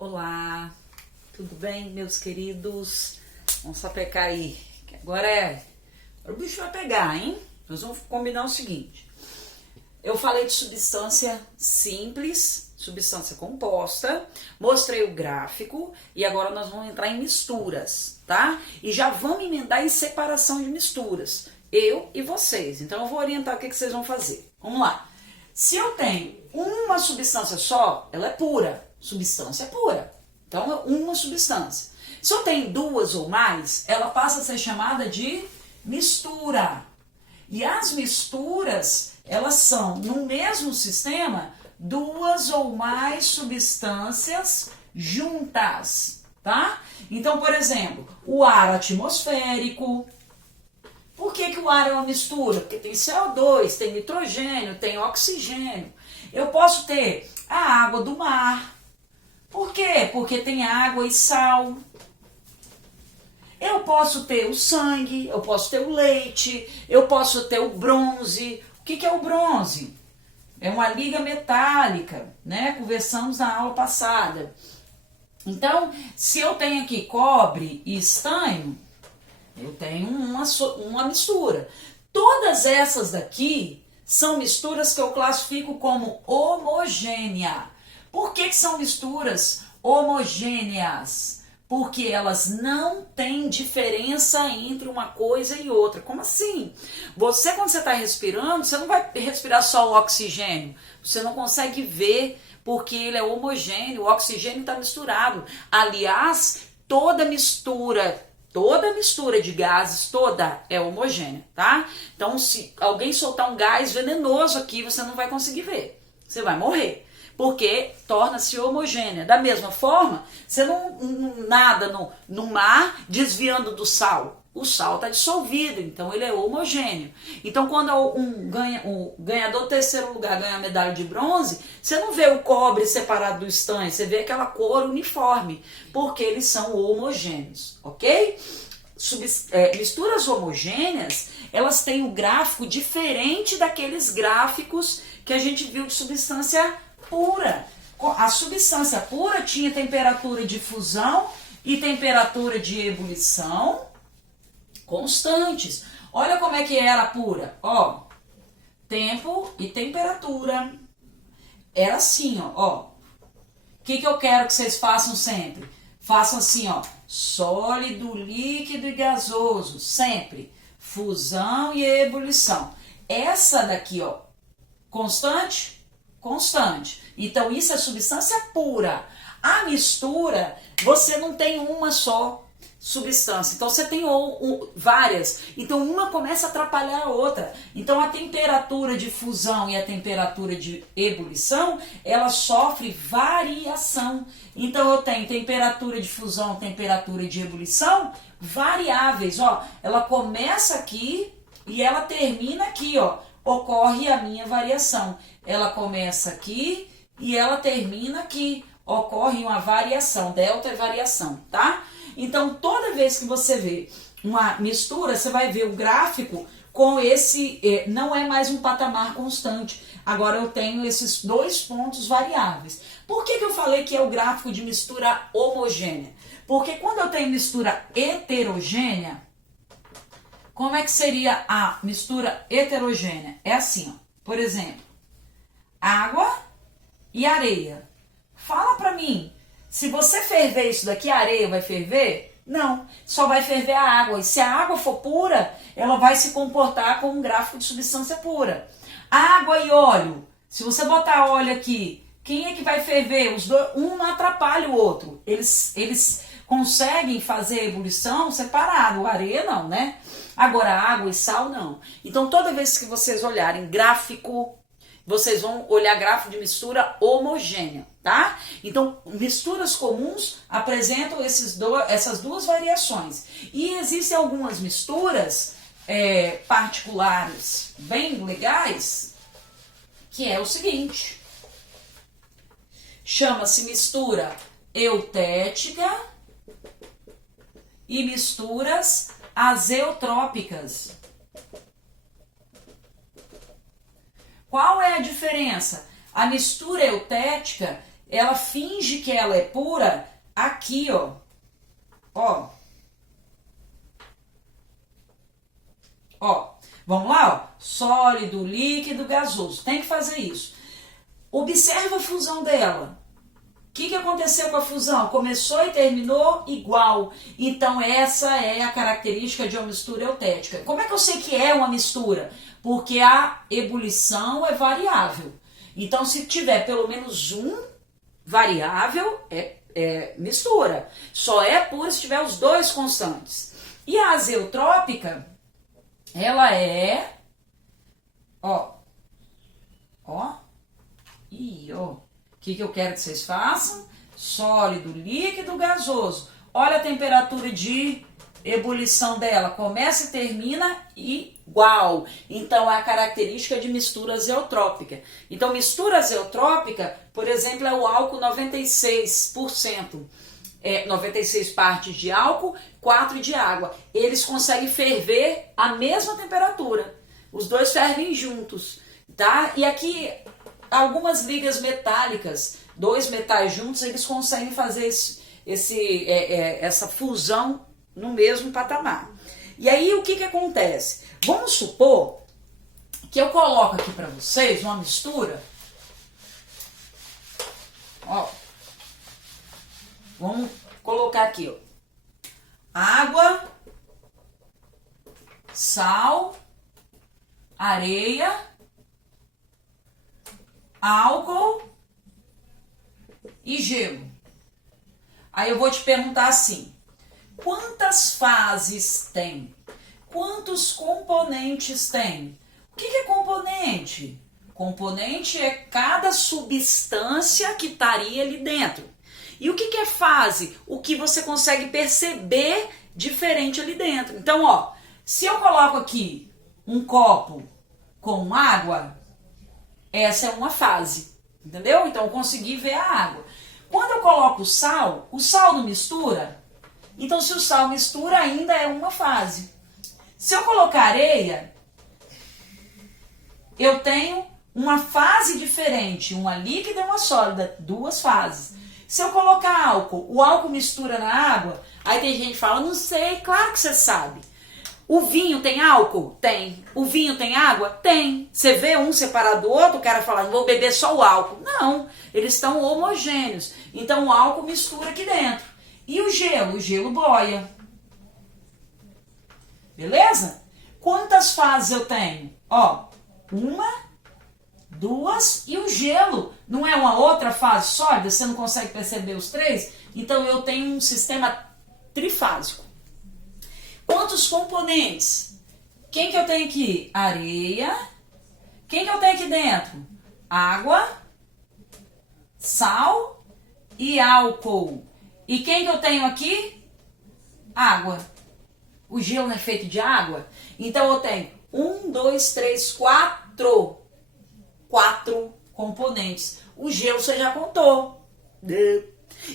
Olá, tudo bem, meus queridos? Vamos sapecar aí, que agora o bicho vai pegar, hein? Nós vamos combinar o seguinte. Eu falei de substância simples, substância composta, mostrei o gráfico e agora nós vamos entrar em misturas, tá? E já vamos emendar em separação de misturas, eu e vocês. Então eu vou orientar o que vocês vão fazer. Vamos lá. Se eu tenho uma substância só, ela é pura. Substância pura. Então, é uma substância. Se eu tenho duas ou mais, ela passa a ser chamada de mistura. E as misturas, elas são, no mesmo sistema, duas ou mais substâncias juntas, tá? Então, por exemplo, o ar atmosférico. Por que o ar é uma mistura? Porque tem CO2, tem nitrogênio, tem oxigênio. Eu posso ter a água do mar. Por quê? Porque tem água e sal. Eu posso ter o sangue, eu posso ter o leite, eu posso ter o bronze. O que é o bronze? É uma liga metálica, né? Conversamos na aula passada. Então, se eu tenho aqui cobre e estanho, eu tenho uma mistura. Todas essas daqui são misturas que eu classifico como homogênea. Por que são misturas homogêneas? Porque elas não têm diferença entre uma coisa e outra. Como assim? Você, quando você está respirando, você não vai respirar só o oxigênio. Você não consegue ver porque ele é homogêneo, o oxigênio está misturado. Aliás, toda mistura de gases, toda é homogênea, tá? Então, se alguém soltar um gás venenoso aqui, você não vai conseguir ver. Você vai morrer. Porque torna-se homogênea. Da mesma forma, você não nada no mar desviando do sal. O sal está dissolvido, então ele é homogêneo. Então, quando o ganhador do terceiro lugar ganha a medalha de bronze, você não vê o cobre separado do estanho, você vê aquela cor uniforme, porque eles são homogêneos, ok? Misturas homogêneas, elas têm um gráfico diferente daqueles gráficos que a gente viu de substância pura. A substância pura tinha temperatura de fusão e temperatura de ebulição constantes. Olha como é que era a pura. Ó, tempo e temperatura. Era assim, ó. O que eu quero que vocês façam sempre? Façam assim, ó. Sólido, líquido e gasoso. Sempre. Fusão e ebulição. Essa daqui, ó. Constante? Constante. Então, isso é substância pura. A mistura, você não tem uma só substância. Então, você tem várias. Então, uma começa a atrapalhar a outra. Então, a temperatura de fusão e a temperatura de ebulição, ela sofre variação. Então, eu tenho temperatura de fusão, temperatura de ebulição variáveis. Ó, ela começa aqui e ela termina aqui, ó. Ocorre a minha variação. Ela começa aqui e ela termina aqui. Ocorre uma variação. Delta é variação, tá? Então, toda vez que você vê uma mistura, você vai ver o gráfico com esse... não é mais um patamar constante. Agora eu tenho esses dois pontos variáveis. Por que eu falei que é o gráfico de mistura homogênea? Porque quando eu tenho mistura heterogênea, como é que seria a mistura heterogênea? É assim, ó. Por exemplo, água e areia. Fala pra mim, se você ferver isso daqui, a areia vai ferver? Não, só vai ferver a água. E se a água for pura, ela vai se comportar como um gráfico de substância pura. Água e óleo. Se você botar óleo aqui, quem é que vai ferver? Os dois, um não atrapalha o outro. Eles conseguem fazer a ebulição separado. A areia não, né? Agora, água e sal, não. Então, toda vez que vocês olharem gráfico, vocês vão olhar gráfico de mistura homogênea, tá? Então, misturas comuns apresentam essas duas variações. E existem algumas misturas particulares bem legais, que é o seguinte. Chama-se mistura eutética e misturas azeotrópicas. Qual é a diferença? A mistura eutética ela finge que ela é pura aqui, ó. Ó. Ó. Vamos lá, ó. Sólido, líquido, gasoso. Tem que fazer isso. Observa a fusão dela. O que aconteceu com a fusão? Começou e terminou igual. Então essa é a característica de uma mistura eutética. Como é que eu sei que é uma mistura? Porque a ebulição é variável. Então se tiver pelo menos um variável, é mistura. Só é pura se tiver os dois constantes. E a azeotrópica, ela é... Ó. O que eu quero que vocês façam? Sólido, líquido, gasoso. Olha a temperatura de ebulição dela. Começa e termina igual. Então, é a característica de mistura azeotrópica. Então, mistura azeotrópica, por exemplo, é o álcool 96%. 96 partes de álcool, 4 de água. Eles conseguem ferver a mesma temperatura. Os dois fervem juntos, tá? E aqui... Algumas ligas metálicas, dois metais juntos, eles conseguem fazer essa fusão no mesmo patamar. E aí o que acontece? Vamos supor que eu coloco aqui para vocês uma mistura. Ó, vamos colocar aqui, ó, água, sal, areia, álcool e gelo. Aí eu vou te perguntar assim: quantas fases tem? Quantos componentes tem? O que é componente? Componente é cada substância que estaria ali dentro. E o que é fase? O que você consegue perceber diferente ali dentro. Então, ó, se eu coloco aqui um copo com água, essa é uma fase, entendeu? Então eu consegui ver a água. Quando eu coloco o sal não mistura? Então se o sal mistura, ainda é uma fase. Se eu colocar areia, eu tenho uma fase diferente, uma líquida e uma sólida, duas fases. Se eu colocar álcool, o álcool mistura na água, aí tem gente que fala, não sei, claro que você sabe. O vinho tem álcool? Tem. O vinho tem água? Tem. Você vê um separado do outro, o cara fala, vou beber só o álcool. Não, eles estão homogêneos. Então o álcool mistura aqui dentro. E o gelo? O gelo boia. Beleza? Quantas fases eu tenho? Ó, uma, duas e o gelo. Não é uma outra fase sólida? Você não consegue perceber os três? Então eu tenho um sistema trifásico. Quantos componentes? Quem que eu tenho aqui? Areia. Quem que eu tenho aqui dentro? Água, sal e álcool. E quem que eu tenho aqui? Água. O gelo não é feito de água? Então eu tenho 1, 2, 3, 4. 4 componentes. O gelo você já contou.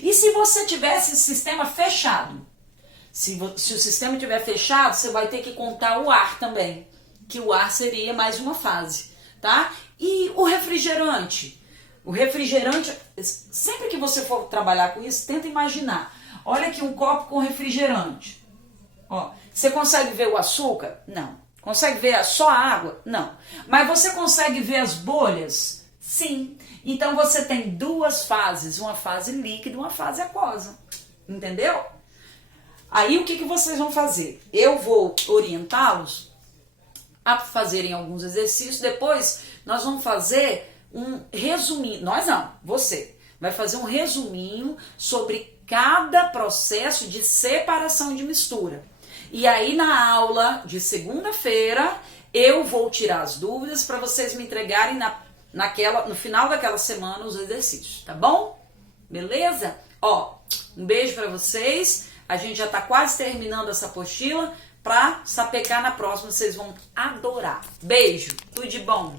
E se você tivesse esse sistema fechado? Se o sistema estiver fechado, você vai ter que contar o ar também, que o ar seria mais uma fase, tá? E o refrigerante? O refrigerante, sempre que você for trabalhar com isso, tenta imaginar. Olha aqui um copo com refrigerante. Ó, você consegue ver o açúcar? Não. Consegue ver só a água? Não. Mas você consegue ver as bolhas? Sim. Então você tem duas fases, uma fase líquida e uma fase aquosa. Entendeu? Aí o que vocês vão fazer? Eu vou orientá-los a fazerem alguns exercícios, depois nós vamos fazer um resuminho, nós não, você vai fazer um resuminho sobre cada processo de separação de mistura. E aí na aula de segunda-feira eu vou tirar as dúvidas para vocês me entregarem no final daquela semana os exercícios, tá bom? Beleza? Ó, um beijo para vocês. A gente já está quase terminando essa apostila. Para sapecar na próxima, vocês vão adorar. Beijo, tudo de bom!